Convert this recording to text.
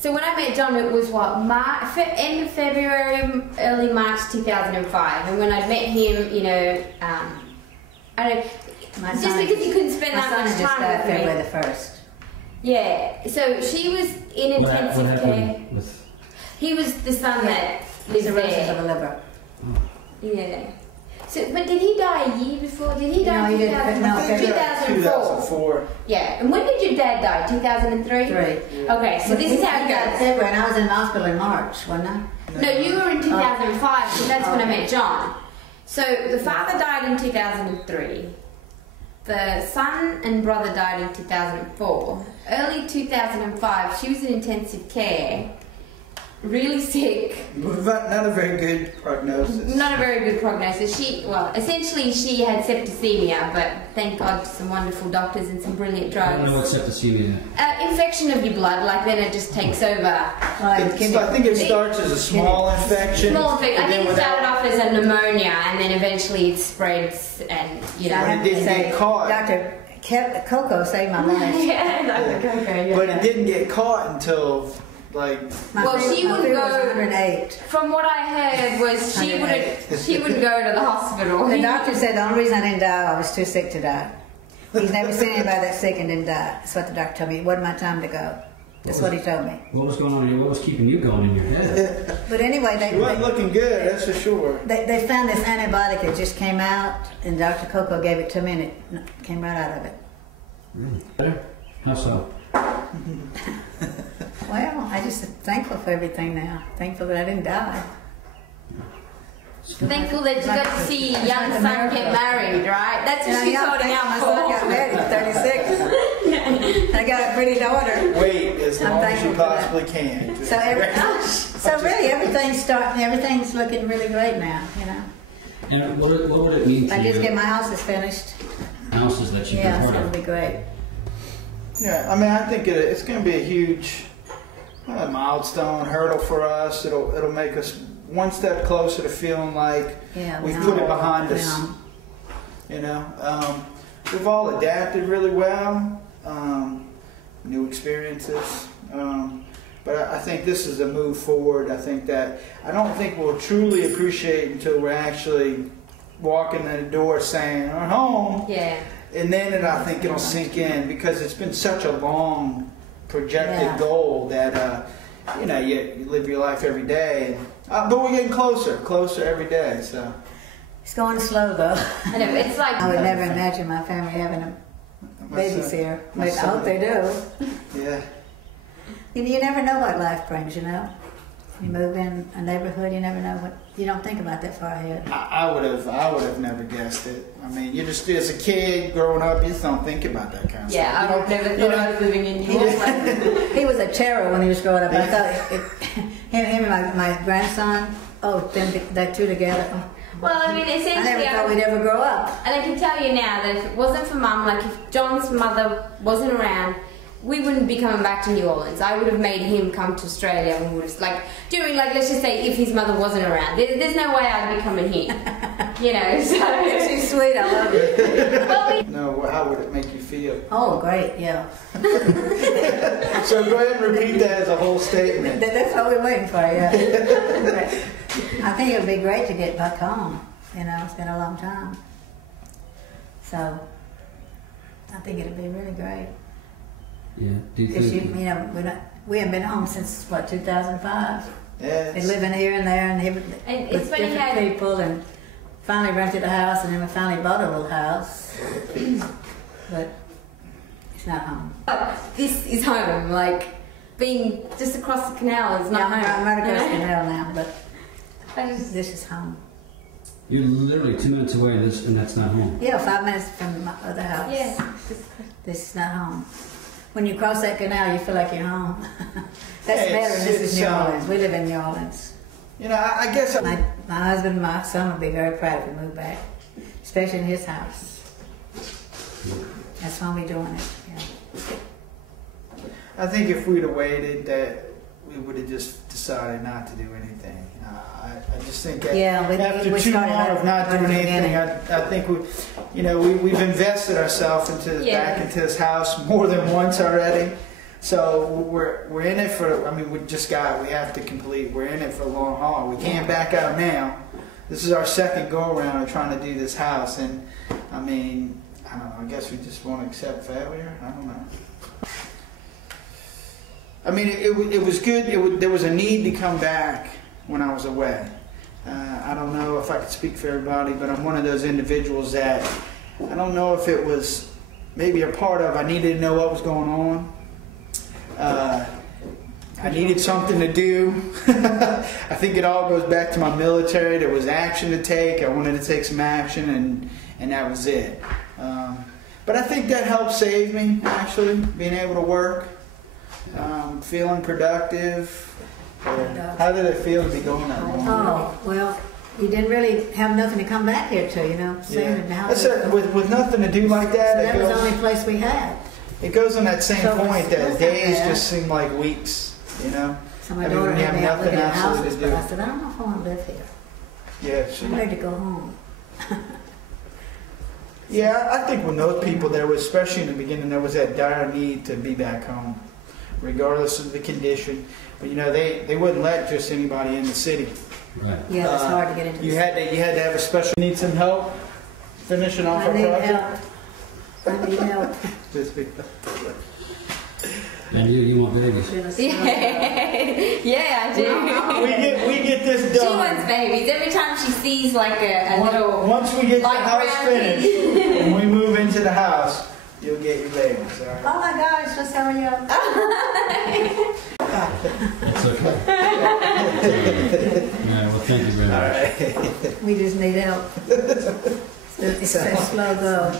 So when I met John, it was what, end of February, early March 2005. And when I met him, you know, I don't, just because he couldn't spend that much time with me. February the 1st. Yeah. So she was in intensive care. He was the son that lived there. Cirrhosis of the liver. Yeah. So, but did he die a year before? Did he die in 2004? Yeah. And when did your dad die? 2003? 3. Okay, so this is how it goes. February, and I was in the hospital in March, wasn't I? No, you were in 2005, so that's when I met John. So the father died in 2003. The son and brother died in 2004. Early 2005, she was in intensive care. Really sick. Not a very good prognosis. Not a very good prognosis. Essentially she had septicemia, but thank God for some wonderful doctors and some brilliant drugs. I don't know what septicemia is. Infection of your blood, like then it just takes over. I think it starts as a small infection. Small infection. I think it started off as a pneumonia, and then eventually it spreads, and you know. But it didn't get caught. Dr. Coco saved my life. Yeah, Dr. Coco. Yeah. But it didn't get caught until. Like, she would go. 108. From what I heard was she would go to the hospital. The doctor said the only reason I didn't die, I was too sick to die. He's never seen anybody that sick and didn't die. That's what the doctor told me. It wasn't my time to go. That's what he told me. What was going on here? What was keeping you going in your head? But anyway, it wasn't looking good. That's for sure. They found this antibiotic that just came out, and Dr. Coco gave it to me, and it came right out of it. Really? Better? How so? Well, I just thankful for everything now. Thankful that I didn't die. Thankful that you got to see your young son get married, right? That's what she's holding out for. My son got married at 36. I got a pretty daughter. Wait as long as you possibly can. So really, everything's looking really great now, you know. And what would it mean to you? I just get my houses finished. Houses that you Yeah, it's going to be great. Yeah, I mean, I think it's going to be a huge milestone, hurdle for us. It'll make us one step closer to feeling like we've put it behind us. You know, we've all adapted really well, new experiences. But I think this is a move forward. I don't think we'll truly appreciate until we're actually walking in the door saying, "I'm home." Yeah. And then I think it'll sink in, because it's been such a long projected goal that you know, you live your life every day, but we're getting closer every day. So it's going slow though. I know, it's like I would never imagine my family having a babysitter, but I hope they do. Yeah. You never know what life brings, you know. You move in a neighborhood, you never know what. You don't think about that far ahead. I would have never guessed it. I mean, you just, as a kid growing up, you just don't think about that kind of stuff. I would never thought I was living in New York. He was a terror when he was growing up. I thought him and my grandson. Oh, that two together. Well, I mean, essentially, I never thought we'd ever grow up. And I can tell you now that if it wasn't for Mum, like if John's mother wasn't around, we wouldn't be coming back to New Orleans. I would have made him come to Australia, and we would have, let's just say, if his mother wasn't around. There's no way I'd be coming here. You know, so. She's sweet, I love it. No, how would it make you feel? Oh, great, yeah. So go ahead and repeat that as a whole statement. That's what we're waiting for, yeah. I think it would be great to get back home. You know, it's been a long time. So, I think it'd be really great. Yeah. Because you know, we haven't been home since what, 2005. Yeah. Been living here and there and with different people, and finally rented a house, and then we finally bought a little house. But it's not home. This is home. Like being just across the canal is not home. I'm right across the canal now, but this is home. You're literally 2 minutes away, and that's not home. Yeah, 5 minutes from my other house. Yeah. This is not home. When you cross that canal, you feel like you're home. That's better than this is New Orleans. We live in New Orleans. You know, I guess my husband and my son would be very proud if we moved back, especially in his house. That's why we're doing it. Yeah. I think if we'd have waited, that we would have just decided not to do anything. I just think that after too long of not doing anything, I think we've invested ourselves back into this house more than once already. So we're in it for. I mean, we have to complete. We're in it for the long haul. We can't back out now. This is our second go around of trying to do this house, and I mean, I don't know. I guess we just want to accept failure. I don't know. I mean, it was good. There was a need to come back when I was away. I don't know if I could speak for everybody, but I'm one of those individuals that I don't know if it was maybe a part of. I needed to know what was going on. I needed something to do. I think it all goes back to my military. There was action to take. I wanted to take some action, and that was it. But I think that helped save me, actually, being able to work, feeling productive. How did it feel to be going that long? Oh, well, you didn't really have nothing to come back here to, you know. With nothing to do like that, so that was the only place we had. It goes on that same point that days just seem like weeks, you know. So my daughter had me out looking at houses, to do. but I said, I don't know if I want to live here. Yeah, I'm ready to go home. Yeah, I think with those people there was, especially in the beginning, there was that dire need to be back home, regardless of the condition. But you know, they wouldn't let just anybody in the city. Right. Yeah, it's hard to get into. You had to have a special. Need some help finishing off our project. I need help. And you want babies? Yeah, I do. We get this done. She wants babies. Every time she sees like a little. Once we get the house finished, and we move into the house, you'll get your babies. All right? Oh my gosh, just how are you? It's okay. Yeah, well, thank you very much. All right. We just need help. It's a slow go.